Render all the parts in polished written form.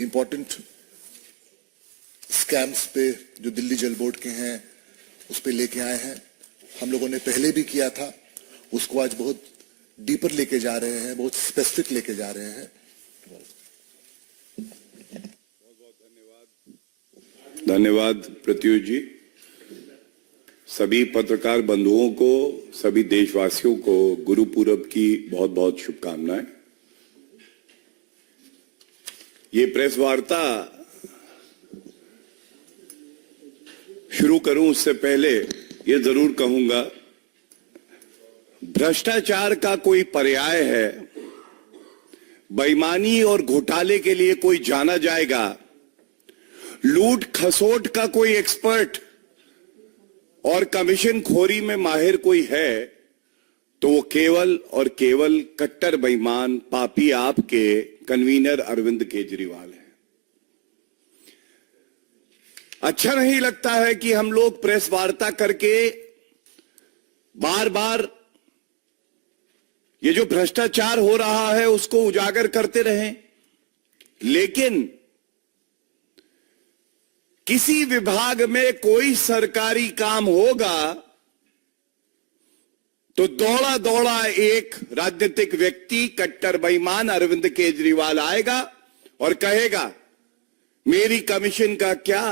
Important scams पे जो दिल्ली जल बोर्ड के हैं उस पे लेके आए हैं। हम लोगों ने पहले भी किया था, उसको आज बहुत डीपर लेके जा रहे हैं, बहुत स्पेसिफिक लेके जा रहे हैं। धन्यवाद प्रत्युष जी। सभी पत्रकार बंधुओं को, सभी देशवासियों को गुरु पूरब की बहुत बहुत शुभकामनाएं। ये प्रेस वार्ता शुरू करूं उससे पहले ये जरूर कहूंगा, भ्रष्टाचार का कोई पर्याय है, बेईमानी और घोटाले के लिए कोई जाना जाएगा, लूट खसोट का कोई एक्सपर्ट और कमीशन खोरी में माहिर कोई है, तो वो केवल और केवल कट्टर बेईमान पापी आपके कन्वीनर अरविंद केजरीवाल है। अच्छा नहीं लगता है कि हम लोग प्रेस वार्ता करके बार बार ये जो भ्रष्टाचार हो रहा है उसको उजागर करते रहें, लेकिन किसी विभाग में कोई सरकारी काम होगा तो दौड़ा दौड़ा एक राजनीतिक व्यक्ति कट्टर बेईमान अरविंद केजरीवाल आएगा और कहेगा मेरी कमीशन का क्या,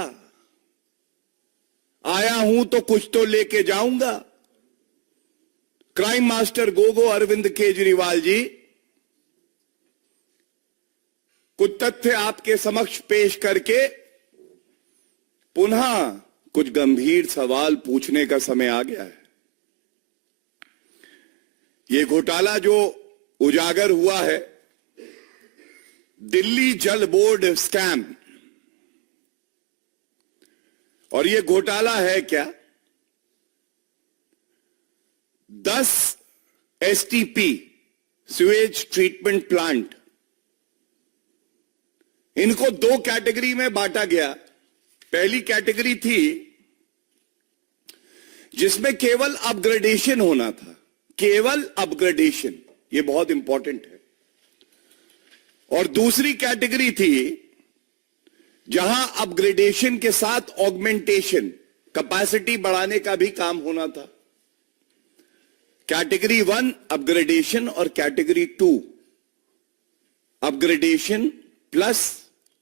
आया हूं तो कुछ तो लेके जाऊंगा। क्राइम मास्टर गोगो अरविंद केजरीवाल जी, कुछ तथ्य आपके समक्ष पेश करके पुनः कुछ गंभीर सवाल पूछने का समय आ गया है। ये घोटाला जो उजागर हुआ है, दिल्ली जल बोर्ड स्कैम, और ये घोटाला है क्या, 10 एसटीपी सीवेज ट्रीटमेंट प्लांट, इनको दो कैटेगरी में बांटा गया। पहली कैटेगरी थी जिसमें केवल अपग्रेडेशन होना था, केवल अपग्रेडेशन, ये बहुत इंपॉर्टेंट है। और दूसरी कैटेगरी थी जहां अपग्रेडेशन के साथ ऑगमेंटेशन, कैपेसिटी बढ़ाने का भी काम होना था। कैटेगरी 1 अपग्रेडेशन और कैटेगरी 2 अपग्रेडेशन प्लस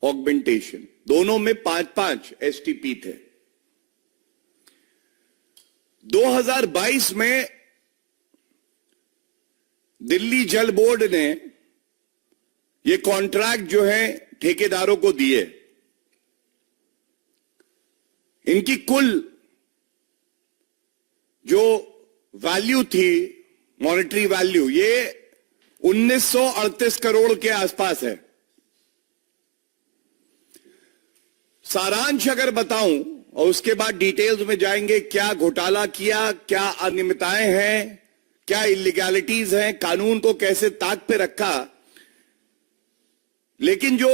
ऑगमेंटेशन, दोनों में 5-5 एसटीपी थे। 2022 में दिल्ली जल बोर्ड ने ये कॉन्ट्रैक्ट जो है ठेकेदारों को दिए। इनकी कुल जो वैल्यू थी, मॉनेटरी वैल्यू, ये 1938 करोड़ के आसपास है। सारांश अगर बताऊं और उसके बाद डिटेल्स में जाएंगे, क्या घोटाला किया, क्या अनियमितताएं हैं, क्या इलीगैलिटीज हैं, कानून को कैसे ताक पे रखा, लेकिन जो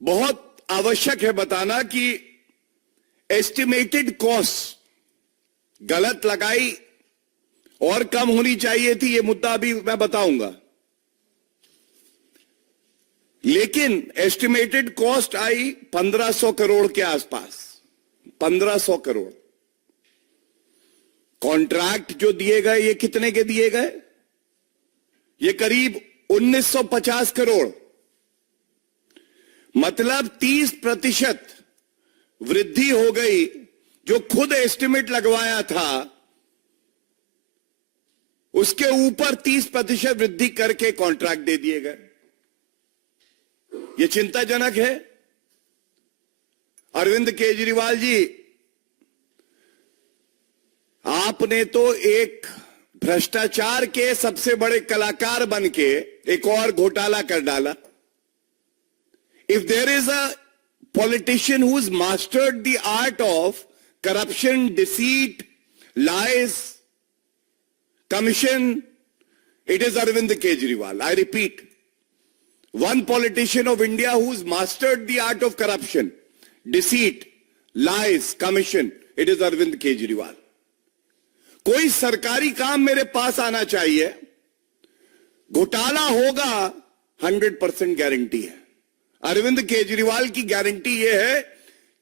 बहुत आवश्यक है बताना कि एस्टिमेटेड कॉस्ट गलत लगाई और कम होनी चाहिए थी, यह मुद्दा भी मैं बताऊंगा। लेकिन एस्टिमेटेड कॉस्ट आई 1500 करोड़ के आसपास, 1500 करोड़। कॉन्ट्रैक्ट जो दिए गए ये कितने के दिए गए, ये करीब 1950 करोड़, मतलब 30% वृद्धि हो गई। जो खुद एस्टिमेट लगवाया था उसके ऊपर 30% वृद्धि करके कॉन्ट्रैक्ट दे दिए गए। यह चिंताजनक है। अरविंद केजरीवाल जी, आपने तो एक भ्रष्टाचार के सबसे बड़े कलाकार बनके एक और घोटाला कर डाला। If there is a politician who's mastered the art of corruption, deceit, lies, commission, it is Arvind Kejriwal. I repeat, one politician of India who's mastered the art of corruption, deceit, lies, commission, it is Arvind Kejriwal. कोई सरकारी काम मेरे पास आना चाहिए, घोटाला होगा 100% guarantee है। अरविंद केजरीवाल की गारंटी यह है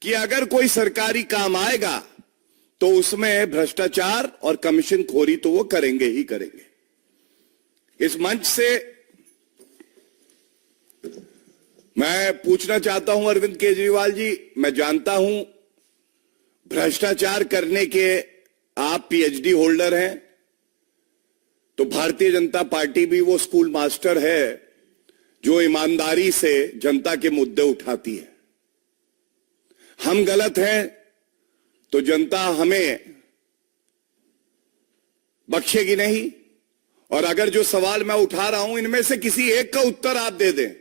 कि अगर कोई सरकारी काम आएगा तो उसमें भ्रष्टाचार और कमीशन खोरी तो वो करेंगे ही करेंगे। इस मंच से मैं पूछना चाहता हूं अरविंद केजरीवाल जी, मैं जानता हूं भ्रष्टाचार करने के आप पीएचडी होल्डर हैं, तो भारतीय जनता पार्टी भी वो स्कूल मास्टर है जो ईमानदारी से जनता के मुद्दे उठाती है। हम गलत हैं तो जनता हमें बख्शेगी नहीं, और अगर जो सवाल मैं उठा रहा हूं इनमें से किसी एक का उत्तर आप दे दें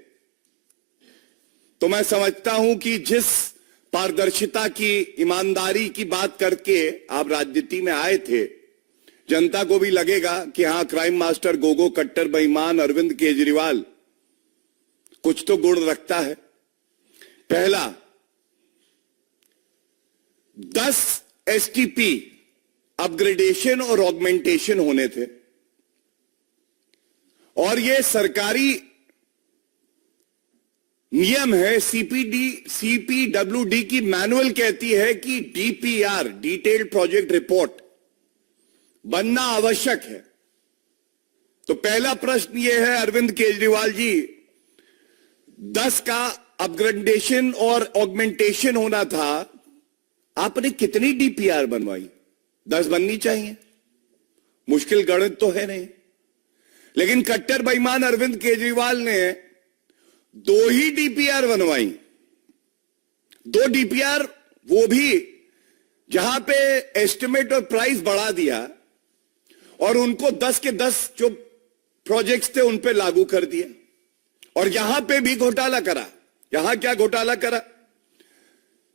तो मैं समझता हूं कि जिस पारदर्शिता की, ईमानदारी की बात करके आप राजनीति में आए थे, जनता को भी लगेगा कि हां, क्राइम मास्टर गोगो कट्टर बेईमान अरविंद केजरीवाल कुछ तो गुण रखता है। पहला, 10 एसटीपी अपग्रेडेशन और ऑगमेंटेशन होने थे, और ये सरकारी नियम है। सीपीडब्ल्यूडी की मैनुअल कहती है कि डीपीआर, डिटेल्ड प्रोजेक्ट रिपोर्ट, बनना आवश्यक है। तो पहला प्रश्न यह है अरविंद केजरीवाल जी, 10 का अपग्रेडेशन और ऑगमेंटेशन होना था, आपने कितनी डीपीआर बनवाई? 10 बननी चाहिए, मुश्किल गणित तो है नहीं। लेकिन कट्टर बेईमान अरविंद केजरीवाल ने 2 ही डीपीआर बनवाई। 2 डीपीआर, वो भी जहां पे एस्टिमेट और प्राइस बढ़ा दिया, और उनको 10 के 10 जो प्रोजेक्ट्स थे उन पे लागू कर दिया, और यहां पे भी घोटाला करा। यहां क्या घोटाला करा?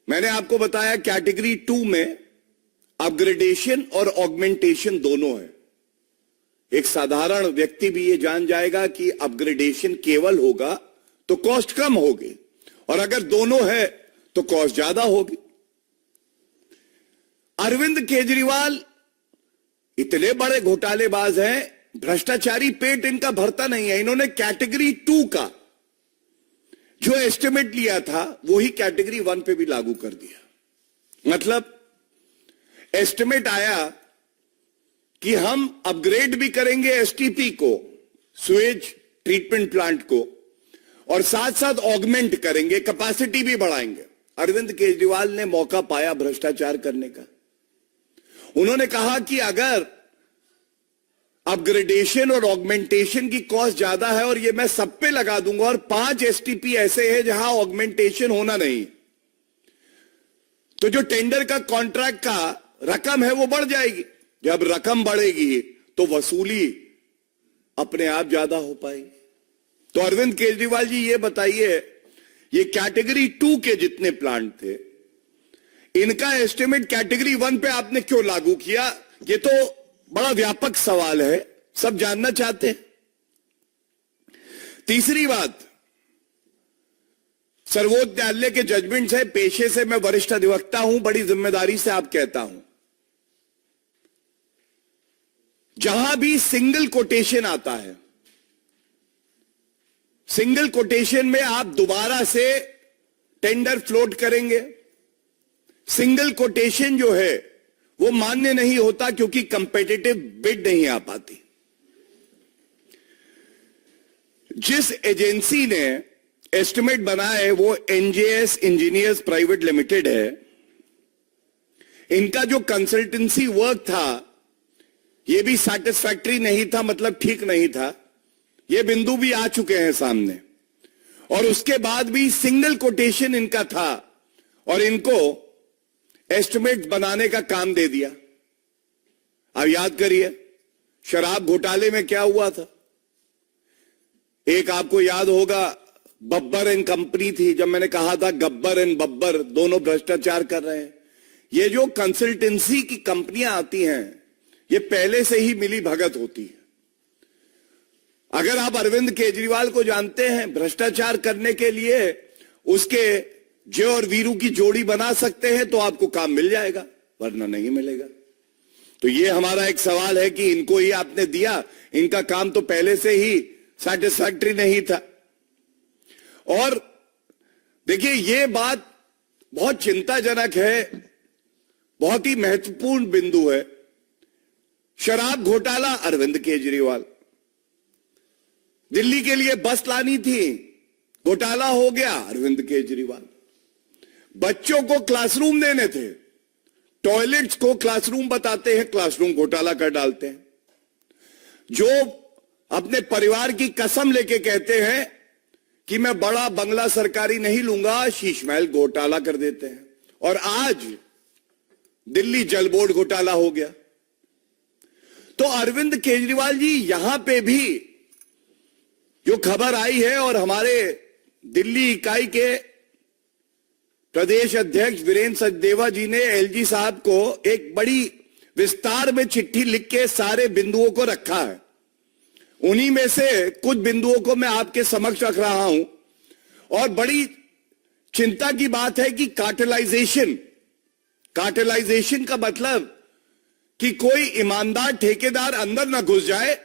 मैंने आपको बताया कैटेगरी 2 में अपग्रेडेशन और ऑगमेंटेशन दोनों है। एक साधारण व्यक्ति भी ये जान जाएगा कि अपग्रेडेशन केवल होगा तो कॉस्ट कम होगी, और अगर दोनों है तो कॉस्ट ज्यादा होगी। अरविंद केजरीवाल इतने बड़े घोटालेबाज हैं, भ्रष्टाचारी पेट इनका भरता नहीं है। इन्होंने कैटेगरी 2 का जो एस्टिमेट लिया था वही कैटेगरी 1 पे भी लागू कर दिया। मतलब एस्टिमेट आया कि हम अपग्रेड भी करेंगे एसटीपी को, सुएज ट्रीटमेंट प्लांट को, और साथ साथ ऑगमेंट करेंगे, कैपेसिटी भी बढ़ाएंगे। अरविंद केजरीवाल ने मौका पाया भ्रष्टाचार करने का। उन्होंने कहा कि अगर अपग्रेडेशन और ऑगमेंटेशन की कॉस्ट ज्यादा है और ये मैं सब पे लगा दूंगा, और 5 एसटीपी ऐसे हैं जहां ऑगमेंटेशन होना नहीं, तो जो टेंडर का कॉन्ट्रैक्ट का रकम है वो बढ़ जाएगी। जब रकम बढ़ेगी तो वसूली अपने आप ज्यादा हो पाएगी। तो अरविंद केजरीवाल जी ये बताइए, ये कैटेगरी 2 के जितने प्लांट थे, इनका एस्टिमेट कैटेगरी 1 पे आपने क्यों लागू किया? ये तो बड़ा व्यापक सवाल है, सब जानना चाहते हैं। तीसरी बात, सर्वोच्च न्यायालय के जजमेंट्स है, पेशे से मैं वरिष्ठ अधिवक्ता हूं, बड़ी जिम्मेदारी से आप कहता हूं, जहां भी सिंगल कोटेशन आता है, सिंगल कोटेशन में आप दोबारा से टेंडर फ्लोट करेंगे, सिंगल कोटेशन जो है वो मान्य नहीं होता क्योंकि कंपेटिटिव बिड नहीं आ पाती। जिस एजेंसी ने एस्टिमेट बनाए वो एनजेएस इंजीनियर्स प्राइवेट लिमिटेड है। इनका जो कंसल्टेंसी वर्क था ये भी सैटिस्फैक्टरी नहीं था, मतलब ठीक नहीं था। ये बिंदु भी आ चुके हैं सामने, और उसके बाद भी सिंगल कोटेशन इनका था और इनको एस्टिमेट बनाने का काम दे दिया। अब याद करिए शराब घोटाले में क्या हुआ था। एक आपको याद होगा बब्बर एंड कंपनी थी, जब मैंने कहा था गब्बर एंड बब्बर दोनों भ्रष्टाचार कर रहे हैं। ये जो कंसल्टेंसी की कंपनियां आती हैं ये पहले से ही मिली भगत होती है। अगर आप अरविंद केजरीवाल को जानते हैं भ्रष्टाचार करने के लिए उसके जय और वीरू की जोड़ी बना सकते हैं तो आपको काम मिल जाएगा, वरना नहीं मिलेगा। तो ये हमारा एक सवाल है कि इनको ही आपने दिया, इनका काम तो पहले से ही सैटिस्फैक्टरी नहीं था। और देखिए, ये बात बहुत चिंताजनक है, बहुत ही महत्वपूर्ण बिंदु है। शराब घोटाला अरविंद केजरीवाल, दिल्ली के लिए बस लानी थी, घोटाला हो गया अरविंद केजरीवाल। बच्चों को क्लासरूम देने थे, टॉयलेट्स को क्लासरूम बताते हैं, क्लासरूम घोटाला कर डालते हैं। जो अपने परिवार की कसम लेके कहते हैं कि मैं बड़ा बंगला सरकारी नहीं लूंगा, शीश महल घोटाला कर देते हैं। और आज दिल्ली जल बोर्ड घोटाला हो गया। तो अरविंद केजरीवाल जी, यहां पे भी जो खबर आई है, और हमारे दिल्ली इकाई के प्रदेश अध्यक्ष वीरेंद्र सचदेवा जी ने एलजी साहब को एक बड़ी विस्तार में चिट्ठी लिख के सारे बिंदुओं को रखा है। उन्हीं में से कुछ बिंदुओं को मैं आपके समक्ष रख रहा हूं। और बड़ी चिंता की बात है कि कार्टेलाइजेशन का मतलब कि कोई ईमानदार ठेकेदार अंदर ना घुस जाए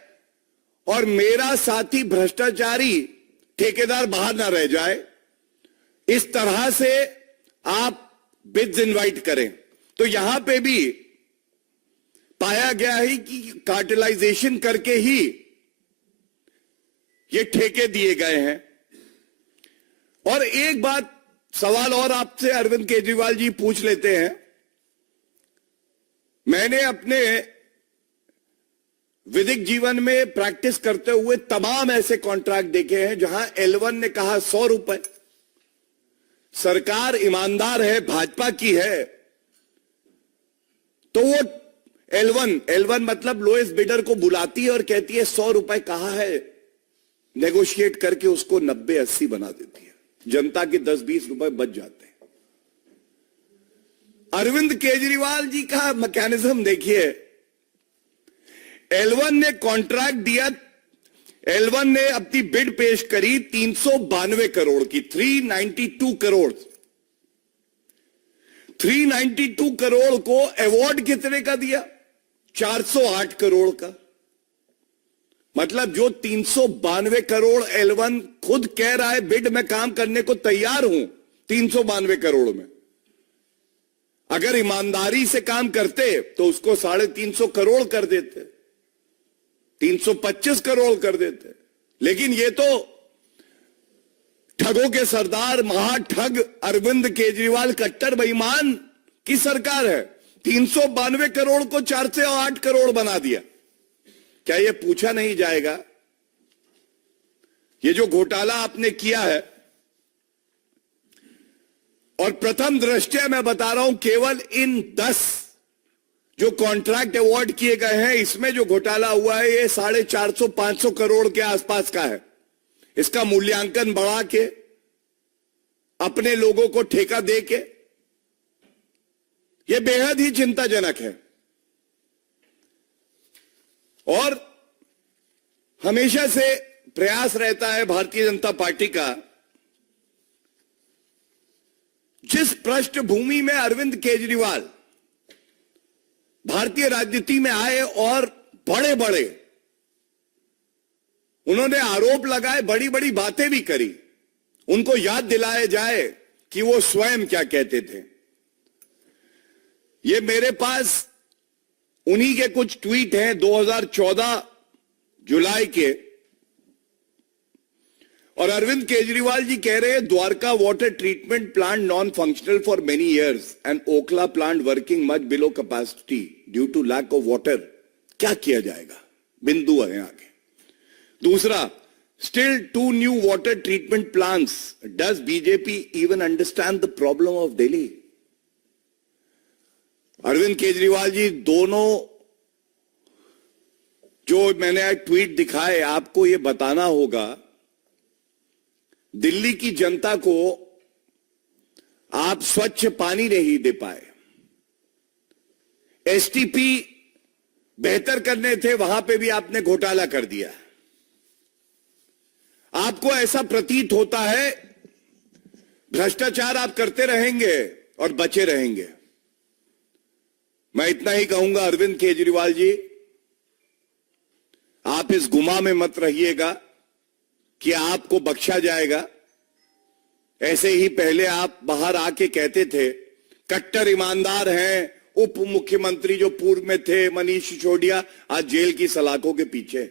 और मेरा साथी भ्रष्टाचारी ठेकेदार बाहर ना रह जाए, इस तरह से आप बिड्स इनवाइट करें। तो यहां पे भी पाया गया है कि कार्टेलाइजेशन करके ही ये ठेके दिए गए हैं। और एक बात, सवाल और आपसे अरविंद केजरीवाल जी पूछ लेते हैं। मैंने अपने विधिक जीवन में प्रैक्टिस करते हुए तमाम ऐसे कॉन्ट्रैक्ट देखे हैं जहां L1 ने कहा 100 रुपए, सरकार ईमानदार है, भाजपा की है, तो वो L1 मतलब लोएस्ट बिडर को बुलाती है और कहती है 100 रुपए कहा है, नेगोशिएट करके उसको 90-80 बना देती है, जनता के 10-20 रुपए बच जाते हैं। अरविंद केजरीवाल जी का मैकेनिज्म देखिए। L1 ने कॉन्ट्रैक्ट दिया, L1 ने अपनी बिड पेश करी 392 करोड़ की, 392 करोड़। 392 करोड़ को अवार्ड कितने का दिया? 408 करोड़ का। मतलब जो 392 करोड़ L1 खुद कह रहा है बिड में काम करने को तैयार हूं 392 करोड़ में, अगर ईमानदारी से काम करते तो उसको 350 करोड़ कर देते, 325 करोड़ कर देते। लेकिन ये तो ठगों के सरदार, महाठग अरविंद केजरीवाल, कट्टर बेईमान की सरकार है। 392 करोड़ को 408 करोड़ बना दिया। क्या यह पूछा नहीं जाएगा, ये जो घोटाला आपने किया है, और प्रथम दृष्टया मैं बता रहा हूं केवल इन 10 जो कॉन्ट्रैक्ट अवार्ड किए गए हैं, इसमें जो घोटाला हुआ है ये 450-500 करोड़ के आसपास का है। इसका मूल्यांकन बढ़ा के, अपने लोगों को ठेका दे के, यह बेहद ही चिंताजनक है। और हमेशा से प्रयास रहता है भारतीय जनता पार्टी का, जिस पृष्ठभूमि में अरविंद केजरीवाल भारतीय राजनीति में आए और बड़े बड़े उन्होंने आरोप लगाए, बड़ी बड़ी बातें भी करी, उनको याद दिलाया जाए कि वो स्वयं क्या कहते थे। ये मेरे पास उन्हीं के कुछ ट्वीट हैं 2014 जुलाई के, और अरविंद केजरीवाल जी कह रहे हैं Dwarka water treatment plant non functional for many years and Okhla plant working much below capacity due to lack of water. क्या किया जाएगा, बिंदु है आगे। दूसरा, still 2 new water treatment plants, does BJP even understand the problem of Delhi? Arvind Kejriwal ji, दोनों जो मैंने ट्वीट दिखाए, आपको यह बताना होगा दिल्ली की जनता को आप स्वच्छ पानी नहीं दे पाए। एसटीपी बेहतर करने थे, वहां पे भी आपने घोटाला कर दिया। आपको ऐसा प्रतीत होता है भ्रष्टाचार आप करते रहेंगे और बचे रहेंगे। मैं इतना ही कहूंगा अरविंद केजरीवाल जी, आप इस गुमा में मत रहिएगा कि आपको बख्शा जाएगा। ऐसे ही पहले आप बाहर आके कहते थे कट्टर ईमानदार हैं उप मुख्यमंत्री जो पूर्व में थे मनीष सिसोदिया आज जेल की सलाखों के पीछे।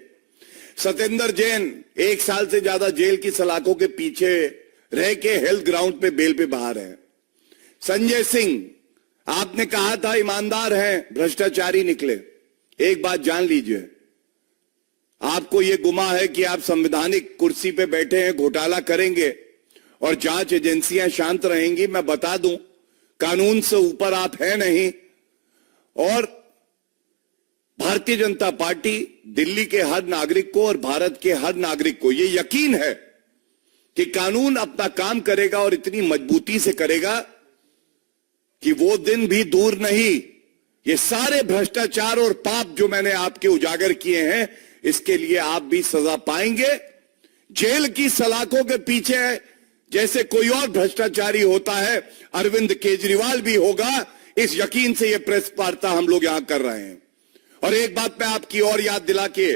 सत्येंद्र जैन 1 साल से ज्यादा जेल की सलाखों के पीछे रह के हेल्थ ग्राउंड पे बेल पे बाहर हैं। संजय सिंह आपने कहा था ईमानदार हैं, भ्रष्टाचारी निकले। एक बात जान लीजिए, आपको यह गुमा है कि आप संवैधानिक कुर्सी पे बैठे हैं, घोटाला करेंगे और जांच एजेंसियां शांत रहेंगी। मैं बता दूं, कानून से ऊपर आप हैं नहीं। और भारतीय जनता पार्टी दिल्ली के हर नागरिक को और भारत के हर नागरिक को यह यकीन है कि कानून अपना काम करेगा और इतनी मजबूती से करेगा कि वो दिन भी दूर नहीं। ये सारे भ्रष्टाचार और पाप जो मैंने आपके उजागर किए हैं, इसके लिए आप भी सजा पाएंगे। जेल की सलाखों के पीछे जैसे कोई और भ्रष्टाचारी होता है, अरविंद केजरीवाल भी होगा। इस यकीन से यह प्रेस वार्ता हम लोग यहां कर रहे हैं। और एक बात मैं आपकी और याद दिला के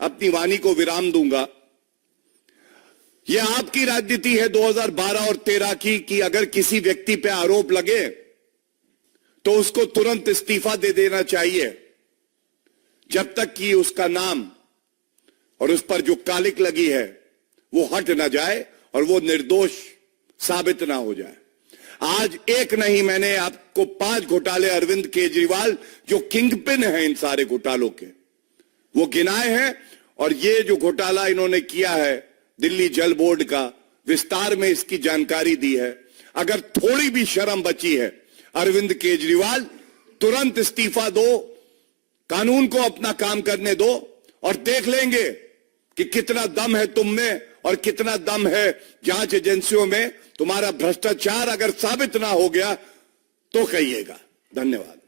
अपनी वाणी को विराम दूंगा। यह आपकी राजनीति है 2012 और 13 की कि अगर किसी व्यक्ति पे आरोप लगे तो उसको तुरंत इस्तीफा दे देना चाहिए जब तक कि उसका नाम और उस पर जो कालिक लगी है वो हट ना जाए और वो निर्दोष साबित ना हो जाए। आज एक नहीं, मैंने आपको 5 घोटाले अरविंद केजरीवाल जो किंगपिन है इन सारे घोटालों के, वो गिनाए हैं। और ये जो घोटाला इन्होंने किया है दिल्ली जल बोर्ड का, विस्तार में इसकी जानकारी दी है। अगर थोड़ी भी शर्म बची है, अरविंद केजरीवाल तुरंत इस्तीफा दो, कानून को अपना काम करने दो और देख लेंगे कि कितना दम है तुम में और कितना दम है जांच एजेंसियों में। तुम्हारा भ्रष्टाचार अगर साबित ना हो गया तो कहिएगा। धन्यवाद।